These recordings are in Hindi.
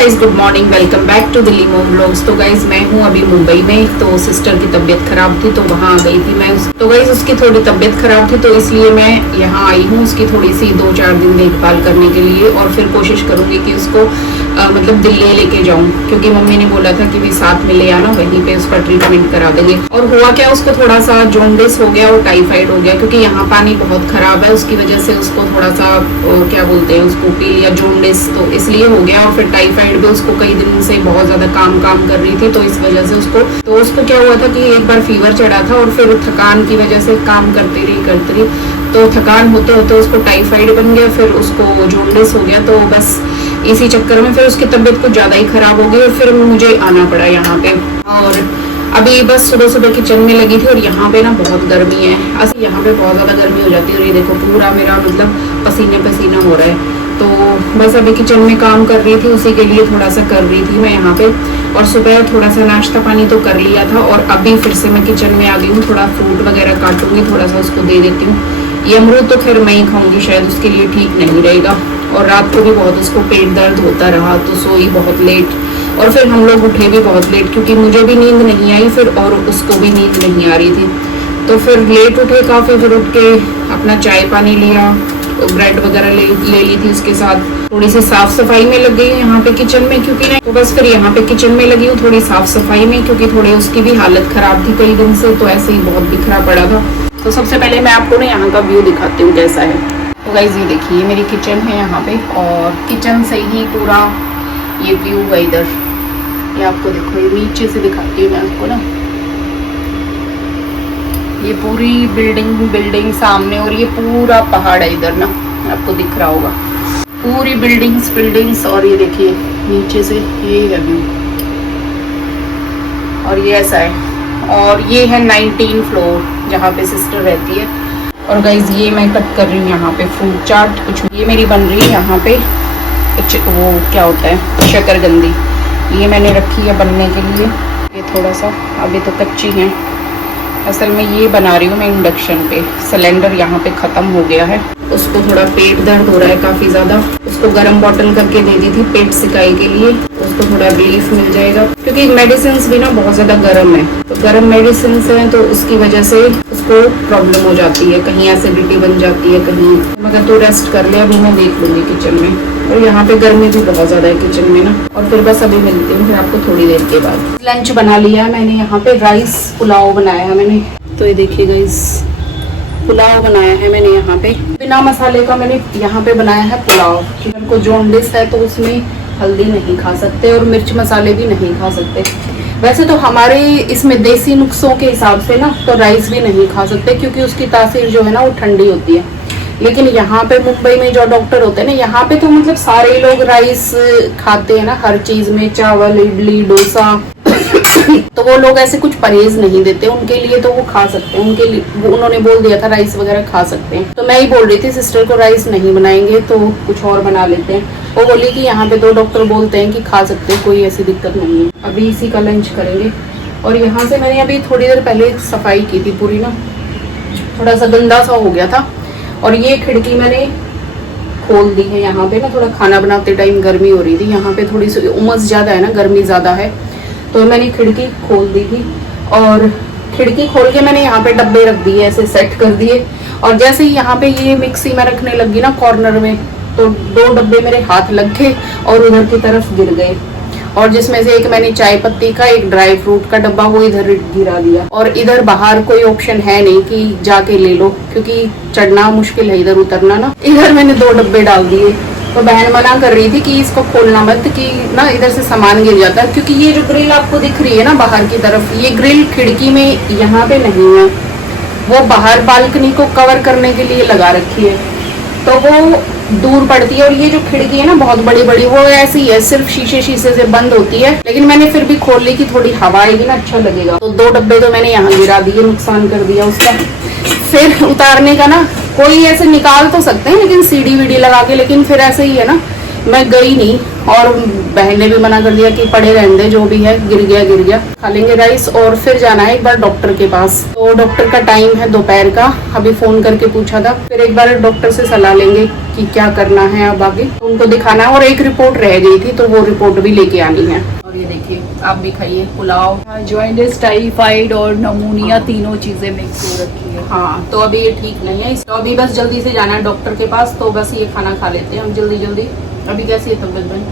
Guys good morning, welcome back to Delhi mom vlogs. तो गाइज मैं हूँ अभी मुंबई में। तो सिस्टर की तबीयत खराब थी तो वहाँ आ गई थी मैं। तो गाइज उसकी थोड़ी तबीयत खराब थी तो इसलिए मैं यहाँ आई हूँ उसकी थोड़ी सी 2-4 दिन देखभाल करने के लिए, और फिर कोशिश करूंगी कि उसको मतलब दिल्ली लेके जाऊँ, क्योंकि मम्मी ने बोला था कि भी साथ में ले आना, वहीं पे उसका ट्रीटमेंट करा देंगे। और हुआ क्या, उसको थोड़ा सा जॉन्डिस हो गया और टाइफाइड हो गया, क्योंकि यहाँ पानी बहुत खराब है, उसकी वजह से उसको थोड़ा सा क्या बोलते हैं उसको पील या जॉन्डिस, तो इसलिए हो गया। और फिर टाइफाइड भी उसको कई दिन से बहुत ज्यादा काम कर रही थी, तो इस वजह से उसको क्या हुआ था कि एक बार फीवर चढ़ा था, और फिर थकान की वजह से काम करती रही, तो थकान होते होते उसको टाइफाइड बन गया, फिर उसको जॉन्डिस हो गया। तो बस इसी चक्कर में फिर उसकी तबीयत कुछ ज्यादा ही खराब हो गई और फिर मुझे आना पड़ा यहाँ पे। और अभी बस सुबह सुबह किचन में लगी थी, और यहाँ पे ना बहुत गर्मी है, असली यहाँ पे बहुत ज्यादा गर्मी हो जाती है। और ये देखो पूरा मेरा मतलब पसीना हो रहा है। तो बस अभी किचन में काम कर रही थी, उसी के लिए थोड़ा सा कर रही थी मैं यहाँ पे। और सुबह थोड़ा सा नाश्ता पानी तो कर लिया था, और अभी फिर से मैं किचन में आ गई हूँ। थोड़ा फ्रूट वगैरह काटूंगी, थोड़ा सा उसको दे देती हूँ। ये अमरूद तो खैर मैं ही खाऊंगी, शायद उसके लिए ठीक नहीं रहेगा। और रात को भी बहुत उसको पेट दर्द होता रहा, तो सोई बहुत लेट, और फिर हम लोग उठे भी बहुत लेट, क्योंकि मुझे भी नींद नहीं आई फिर, और उसको भी नींद नहीं आ रही थी। तो फिर लेट उठे काफ़ी, फिर उठ के अपना चाय पानी लिया, ब्रेड वगैरह ले ली थी उसके साथ। थोड़ी सी साफ सफाई में लग गई यहाँ पे किचन में, क्योंकि ना तो बस फिर यहाँ पे किचन में लगी हूँ थोड़ी साफ सफाई में, क्योंकि थोड़ी उसकी भी हालत खराब थी कई दिन से, तो ऐसे ही बहुत बिखरा पड़ा था। तो सबसे पहले मैं आपको ना यहाँ का व्यू दिखाती हूँ कैसा है। तो गाइस ये देखिए मेरी किचन है यहाँ पे, और किचन से ही पूरा ये व्यू है इधर। ये आपको देखो, ये नीचे से दिखाती हूँ मैं आपको ना, ये पूरी बिल्डिंग सामने, और ये पूरा पहाड़ है इधर ना, आपको दिख रहा होगा पूरी बिल्डिंग्स। और ये देखिए नीचे से ये है व्यू, और ये ऐसा है। और ये है 19 फ्लोर जहाँ पे सिस्टर रहती है। और गाइज ये मैं कट कर रही हूँ यहाँ पे फ्रूट चाट, कुछ ये मेरी बन रही है यहाँ पे, वो क्या होता है शकरकंदी, ये मैंने रखी है बनने के लिए। ये थोड़ा सा अभी तो कच्ची है, असल में ये बना रही हूँ मैं इंडक्शन पे। सिलेंडर यहाँ पे ख़त्म हो गया है, उसको थोड़ा पेट दर्द हो रहा है काफ़ी ज़्यादा, उसको गर्म बॉटल करके दे दी थी पेट सिकाई के लिए, उसको थोड़ा रिलीफ मिल जाएगा, क्योंकि मेडिसिन भी ना बहुत ज़्यादा गर्म है। तो गर्म मेडिसिन हैं तो उसकी वजह से उसको प्रॉब्लम हो जाती है, कहीं एसिडिटी बन जाती है कहीं। मगर तो रेस्ट कर ले, अभी मैं देख लूँगी किचन में। और यहाँ पे गर्मी भी बहुत ज़्यादा है किचन में ना। और फिर बस अभी मिलती हूँ फिर आपको थोड़ी देर के बाद। लंच बना लिया है मैंने, यहाँ पे राइस पुलाव बनाया है मैंने। तो ये देखिए गाइस, पुलाव बनाया है मैंने यहाँ पे, बिना मसाले का मैंने यहाँ पे बनाया है पुलाव। चिकन को जॉन्डिस है तो उसमें हल्दी नहीं खा सकते और मिर्च मसाले भी नहीं खा सकते। वैसे तो हमारे इसमें देसी नुस्खों के हिसाब से ना तो राइस भी नहीं खा सकते, क्योंकि उसकी तासीर जो है ना वो ठंडी होती है। लेकिन यहाँ पे मुंबई में जो डॉक्टर होते हैं ना, यहाँ पे तो मतलब सारे लोग राइस खाते हैं ना हर चीज में, चावल इडली डोसा तो वो लोग ऐसे कुछ परहेज नहीं देते, उनके लिए तो वो खा सकते हैं, उनके लिए उन्होंने बोल दिया था राइस वगैरह खा सकते हैं। तो मैं ही बोल रही थी सिस्टर को राइस नहीं बनाएंगे तो कुछ और बना लेते हैं। वो बोली कि यहाँ पे 2 डॉक्टर बोलते हैं कि खा सकते हैं, कोई ऐसी दिक्कत नहीं है। अभी इसी का लंच करेंगे। और यहाँ से मैंने अभी थोड़ी देर पहले सफाई की थी पूरी ना, थोड़ा सा गंदा सा हो गया था। और ये खिड़की मैंने खोल दी है यहाँ पे ना, थोड़ा खाना बनाते टाइम गर्मी हो रही थी, यहाँ पे थोड़ी सी उमस ज़्यादा है ना, गर्मी ज़्यादा है, तो मैंने खिड़की खोल दी थी। और खिड़की खोल के मैंने यहाँ पे डब्बे रख दिए, ऐसे सेट कर दिए। और जैसे ही यहाँ पे ये मिक्सी में रखने लगी ना कॉर्नर में, तो 2 डब्बे मेरे हाथ लग गए और उधर की तरफ गिर गए। और जिसमें से एक मैंने चाय पत्ती का, एक ड्राई फ्रूट का डब्बा वो इधर गिरा दिया। और इधर बाहर कोई ऑप्शन है नहीं कि जाके ले लो, क्योंकि चढ़ना मुश्किल है, इधर उतरना ना। इधर मैंने 2 डब्बे डाल दिए। तो बहन मना कर रही थी कि इसको खोलना मत, कि ना इधर से सामान गिर जाता है, क्योंकि ये जो ग्रिल आपको दिख रही है ना बाहर की तरफ, ये ग्रिल खिड़की में यहाँ पे नहीं है, वो बाहर बालकनी को कवर करने के लिए लगा रखी है, तो वो दूर पड़ती है। और ये जो खिड़की है ना बहुत बड़ी बड़ी, वो ऐसी है, सिर्फ शीशे से बंद होती है। लेकिन मैंने फिर भी खोल ली कि थोड़ी हवा आएगी ना, अच्छा लगेगा। तो 2 डब्बे तो मैंने यहाँ गिरा दिए, नुकसान कर दिया उसका। फिर उतारने का ना कोई ऐसे निकाल तो सकते हैं, लेकिन सीढ़ी वीडी लगा के, लेकिन फिर ऐसे ही है ना, मैं गई नहीं। और बहन ने भी मना कर दिया कि पड़े रहने दे, जो भी है गिर गया। खा लेंगे राइस और फिर जाना है एक बार डॉक्टर के पास। तो डॉक्टर का टाइम है दोपहर का, अभी फोन करके पूछा था। फिर एक बार डॉक्टर से सलाह लेंगे कि क्या करना है अब आगे, तो उनको दिखाना है। और एक रिपोर्ट रह गई थी तो वो रिपोर्ट भी लेके आनी है। और ये देखिए आप भी खाइए पुलाव, जॉइंटिस, टाइफाइड और नमूनिया तीनों चीजें मिक्स हो रखी है। हाँ तो अभी ये ठीक नहीं है, तो अभी बस जल्दी से जाना है डॉक्टर के पास, तो बस ये खाना खा लेते हैं हम जल्दी जल्दी। अभी कैसी है तबियत बहन?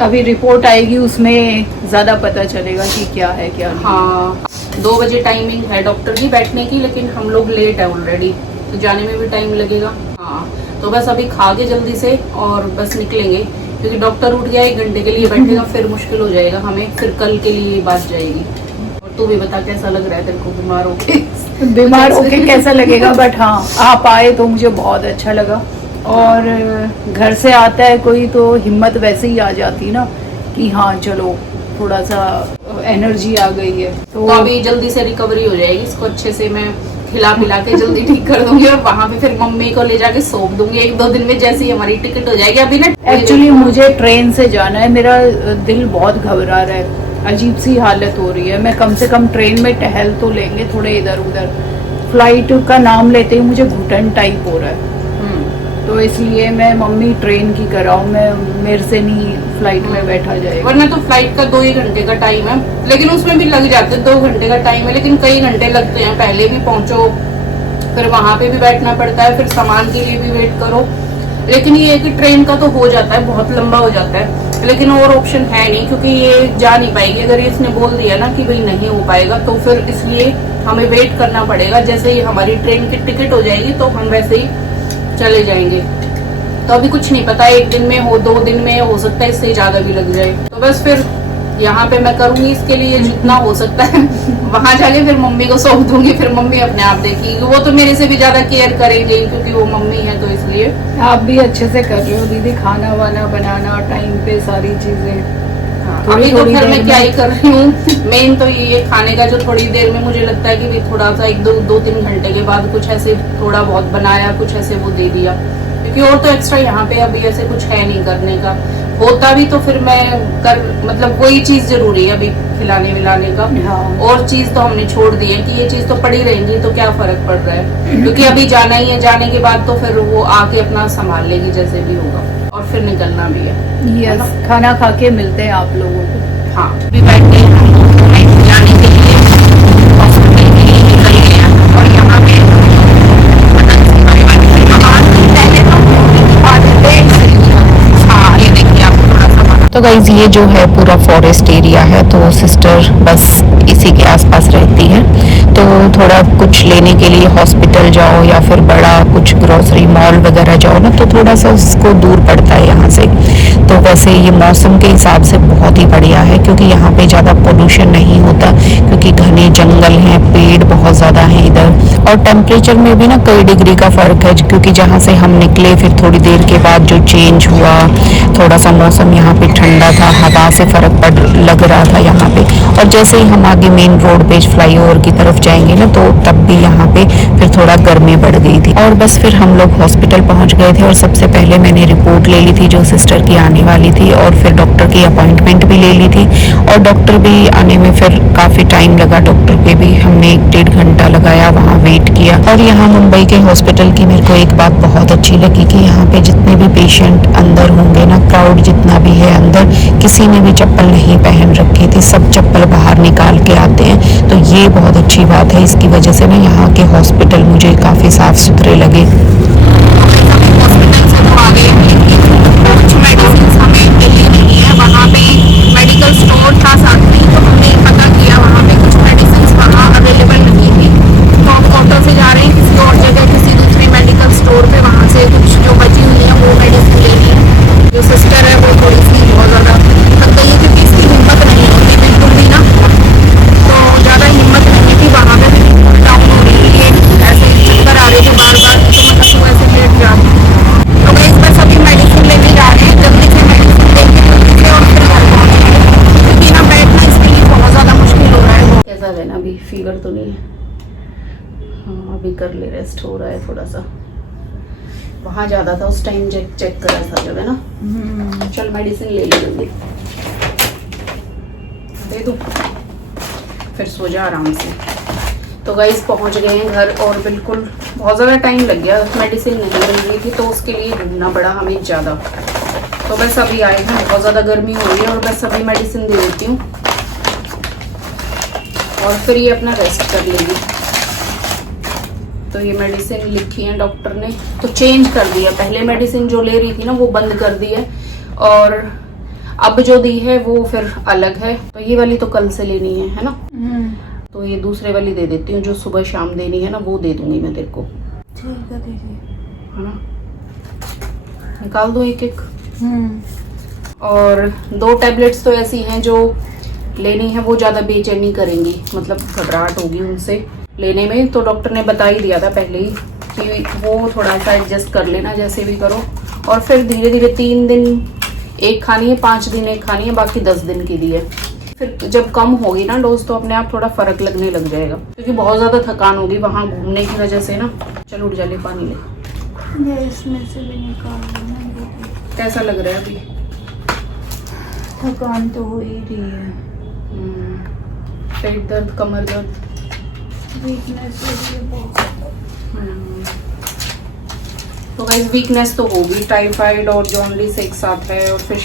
अभी रिपोर्ट आएगी उसमें ज्यादा पता चलेगा कि क्या है क्या नहीं। हाँ 2 बजे टाइमिंग है डॉक्टर की बैठने की, लेकिन हम लोग लेट है ऑलरेडी, तो जाने में भी टाइम लगेगा। हाँ तो बस अभी खा के जल्दी से और बस निकलेंगे, क्योंकि डॉक्टर उठ गया 1 घंटे के लिए बैठेगा, फिर मुश्किल हो जाएगा हमें, फिर कल के लिए बात जाएगी। और तू भी बता कैसा लग रहा है तेरे को बीमार होके? बीमार होके कैसा लगेगा, बट हाँ आप आए तो मुझे बहुत अच्छा लगा। और घर से आता है कोई तो हिम्मत वैसे ही आ जाती ना कि हाँ चलो थोड़ा सा एनर्जी आ गई है। तो अभी जल्दी से रिकवरी हो जाएगी, इसको अच्छे से मैं खिला पिला के जल्दी ठीक कर दूंगी, और वहां पे फिर मम्मी को ले जाके सौंप दूंगी 1-2 दिन में, जैसे ही हमारी टिकट हो जाएगी। अभी ना एक्चुअली मुझे ट्रेन से जाना है, मेरा दिल बहुत घबरा रहा है, अजीब सी हालत हो रही है। मैं कम से कम ट्रेन में टहल तो लेंगे थोड़े इधर उधर, फ्लाइट का नाम लेते ही मुझे घुटन टाइप हो रहा है। तो इसलिए मैं मम्मी ट्रेन की कराऊं, मैं मेरे से नहीं फ्लाइट में बैठा जाएगा। वरना तो फ्लाइट का 2 ही घंटे का टाइम है, लेकिन उसमें भी लग जाते हैं, 2 घंटे का टाइम है लेकिन कई घंटे लगते हैं। पहले भी पहुंचो, फिर वहां पे भी बैठना पड़ता है, फिर सामान के लिए भी वेट करो। लेकिन ये है कि ट्रेन का तो हो जाता है, बहुत लंबा हो जाता है, लेकिन और ऑप्शन है नहीं, क्योंकि ये जा नहीं पाएगी। अगर इसने बोल दिया ना कि भाई नहीं हो पाएगा, तो फिर इसलिए हमें वेट करना पड़ेगा। जैसे ही हमारी ट्रेन की टिकट हो जाएगी तो हम वैसे ही चले जाएंगे। तो अभी कुछ नहीं पता, 1 दिन में हो, 2 दिन में हो सकता है, इससे ज्यादा भी लग जाए। तो बस फिर यहाँ पे मैं करूंगी इसके लिए जितना हो सकता है। वहां जाके फिर मम्मी को सौंप दूंगी, फिर मम्मी अपने आप देखेगी। वो तो मेरे से भी ज्यादा केयर करेंगे क्योंकि वो मम्मी है, तो इसलिए। आप भी अच्छे से कर रहे हो दीदी, खाना वाना बनाना टाइम पे, सारी चीजें। अभी तो फिर मैं क्या ही कर रही हूँ, मेन तो ये खाने का, जो थोड़ी देर में मुझे लगता है कि थोड़ा सा 1-2-3 घंटे के बाद कुछ ऐसे थोड़ा बहुत बनाया, कुछ ऐसे वो दे दिया, क्योंकि और तो एक्स्ट्रा यहाँ पे अभी ऐसे कुछ है नहीं करने का। होता भी तो फिर मैं मतलब वही चीज जरूरी है अभी खिलाने विलाने का। हाँ। और चीज तो हमने छोड़ दी है कि ये चीज तो पड़ी रहेंगी, तो क्या फर्क पड़ रहा है, क्योंकि अभी जाना ही है, जाने के बाद तो फिर वो आके अपना संभाल लेगी जैसे भी होगा, और फिर निकलना भी है। यस, खाना खा के मिलते हैं आप लोगों को। हाँ अभी बैठ के जाने के लिए हॉस्पिटल के लिए निकल गए हैं, और यहाँ पे तो गाइज ये जो है पूरा फॉरेस्ट एरिया है, तो सिस्टर बस इसी के आसपास रहती है। तो थोड़ा कुछ लेने के लिए हॉस्पिटल जाओ या फिर बड़ा कुछ ग्रोसरी मॉल वगैरह जाओ ना, तो थोड़ा सा उसको दूर पड़ता है यहाँ से। तो वैसे ये मौसम के हिसाब से बहुत ही बढ़िया है, क्योंकि यहाँ पे ज़्यादा पोल्यूशन नहीं होता, क्योंकि घने जंगल हैं, पेड़ बहुत ज़्यादा हैं इधर। और टेम्परेचर में भी ना कई डिग्री का फ़र्क है, क्योंकि जहाँ से हम निकले फिर थोड़ी देर के बाद जो चेंज हुआ, थोड़ा सा मौसम यहाँ पे ठंडा था, हवा से फ़र्क लग रहा था यहाँ पे। और जैसे ही हम आगे मेन रोड पे फ्लाईओवर की तरफ जाएंगे ना, तो तब भी यहाँ पे फिर थोड़ा गर्मी बढ़ गई थी। और बस फिर हम लोग हॉस्पिटल पहुँच गए थे, और सबसे पहले मैंने रिपोर्ट ले ली थी जो सिस्टर की आने वाली थी, और फिर डॉक्टर की अपॉइंटमेंट भी ले ली थी। और डॉक्टर भी आने में फिर काफ़ी टाइम लगा, डॉक्टर के भी हमने 1-1.5 घंटा लगाया, वहाँ वेट किया। और यहाँ मुंबई के हॉस्पिटल की मेरे को एक बात बहुत अच्छी लगी कि यहाँ पे जितने भी पेशेंट अंदर होंगे ना, क्राउड जितना भी है अंदर, किसी ने भी चप्पल नहीं पहन रखी थी, सब चप्पल बाहर निकाल के आते हैं। तो ये बहुत अच्छी बात है, इसकी वजह से ना यहाँ के हॉस्पिटल मुझे काफ़ी साफ सुथरे लगे। कुछ मेडिसिन हमें मिली नहीं है, वहाँ पे मेडिकल स्टोर था साथ में, तो हमने पता किया वहाँ पे कुछ मेडिसिन वहाँ अवेलेबल नहीं थी। तो हम ऑटो से जा रहे हैं किसी और जगह, किसी दूसरी मेडिकल स्टोर पे, वहाँ से कुछ जो बची हुई है वो मेडिसिन लेनी है। जो सिस्टर है वो थोड़ी सी बहुत ज़्यादा थक गई है, क्योंकि इसकी हिम्मत नहीं होती बिल्कुल भी ना, तो ज़्यादा हिम्मत नहीं थी। वहाँ पे डाउन हो रही है, ऐसे चक्कर आ रहे थे बार बार, तो मतलब तू ऐसे लेट जा। तो मैं इस पर सभी मेडिसिन लेके जा रहे हैं, जल्दी से मेडिसिन लेके जल्दी से और फिर घर पहुँचेंगे, क्योंकि ना बैठना इसके लिए बहुत ज़्यादा मुश्किल हो रहा है। कैसा है ना, अभी फीवर तो नहीं है? हाँ अभी कर ले, रेस्ट हो रहा है थोड़ा सा। वहाँ ज़्यादा था उस टाइम, चेक करा था जब, है ना। चल मेडिसिन ले ली जल्दी, दे दो, फिर सो जा आराम से। तो गाइस पहुंच गए हैं घर और बिल्कुल बहुत ज़्यादा टाइम लग गया, मेडिसिन नहीं मिल रही थी तो उसके लिए ढूंढना पड़ा हमें ज़्यादा। तो बस अभी आए हैं, बहुत ज़्यादा गर्मी हो रही है और बस अभी मेडिसिन दे देती हूँ और फिर ये अपना रेस्ट कर लेगी। तो ये मेडिसिन लिखी है डॉक्टर ने, तो चेंज कर दिया, पहले मेडिसिन जो ले रही थी ना वो बंद कर दी है और अब जो दी है वो फिर अलग है। तो ये वाली तो कल से लेनी है ना, तो ये दूसरे वाली दे देती हूँ, जो सुबह शाम देनी है ना वो दे दूंगी मैं तेरे को, ठीक है दीदी, है ना। निकाल दो एक एक। और 2 टैबलेट्स तो ऐसी हैं जो लेनी है, वो ज़्यादा बेचैनी करेंगी, मतलब घबराहट होगी उनसे लेने में। तो डॉक्टर ने बता ही दिया था पहले ही कि वो थोड़ा सा एडजस्ट कर लेना जैसे भी करो, और फिर धीरे धीरे 3 दिन एक खानी है, 5 दिन एक खानी है, बाकी 10 दिन की दी है। फिर जब कम होगी ना डोज तो अपने आप थोड़ा फर्क लगने लग जाएगा, क्योंकि बहुत ज़्यादा थकान होगी वहाँ घूमने की वजह से ना। चलो उठ जा, ले पानी ले। ये इसमें से भी निकाल लेना। कैसा लग रहा है अभी? थकान तो हो ही रही है, पेट दर्द, कमर दर्द, वीकनेस हो रही है बहुत। तो गाइस वीकनेस तो होगी, टाइफाइड और जॉन्डिस एक साथ है, और फिर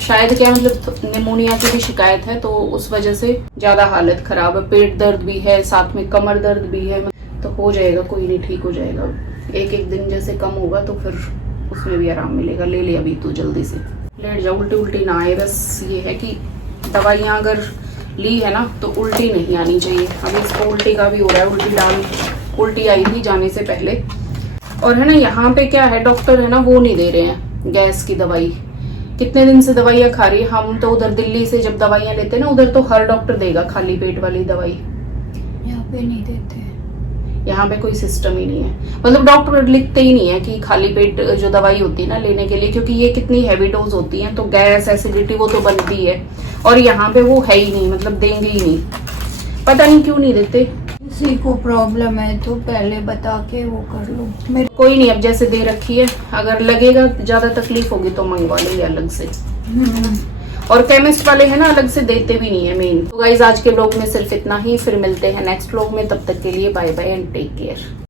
शायद क्या मतलब निमोनिया की भी शिकायत है, तो उस वजह से ज्यादा हालत खराब है। पेट दर्द भी है, साथ में कमर दर्द भी है, तो हो जाएगा, कोई नहीं, ठीक हो जाएगा। एक दिन जैसे कम होगा तो फिर उसमें भी आराम मिलेगा। ले ले अभी तू जल्दी से, लेट जा, उल्टी उल्टी ना आए। बस ये है कि दवाइयाँ अगर ली है ना तो उल्टी नहीं आनी चाहिए। अभी इसको उल्टी का भी हो रहा है, उल्टी आई थी जाने से पहले। और है ना यहाँ पे क्या है, डॉक्टर है ना वो नहीं दे रहे हैं गैस की दवाई। कितने दिन से दवाइयाँ खा रही है, हम तो उधर दिल्ली से जब दवाइयाँ लेते हैं ना, उधर तो हर डॉक्टर देगा खाली पेट वाली दवाई, यहाँ पे नहीं देते। यहाँ पे कोई सिस्टम ही नहीं है, मतलब डॉक्टर लिखते ही नहीं है कि खाली पेट जो दवाई होती है ना लेने के लिए, क्योंकि ये कितनी हैवी डोज होती है, तो गैस एसिडिटी वो तो बनती है, और यहाँ पे वो है ही नहीं, मतलब देंगे ही नहीं, पता नहीं क्यों नहीं देते। किसी को प्रॉब्लम है तो पहले बता के वो कर लो। मेरे कोई नहीं, अब जैसे दे रखी है, अगर लगेगा ज्यादा तकलीफ होगी तो मंगवा लेंगे अलग से। और केमिस्ट वाले है ना अलग से देते भी नहीं है मेन। तो गाइज आज के व्लॉग में सिर्फ इतना ही, फिर मिलते हैं नेक्स्ट व्लॉग में, तब तक के लिए bye bye and take care.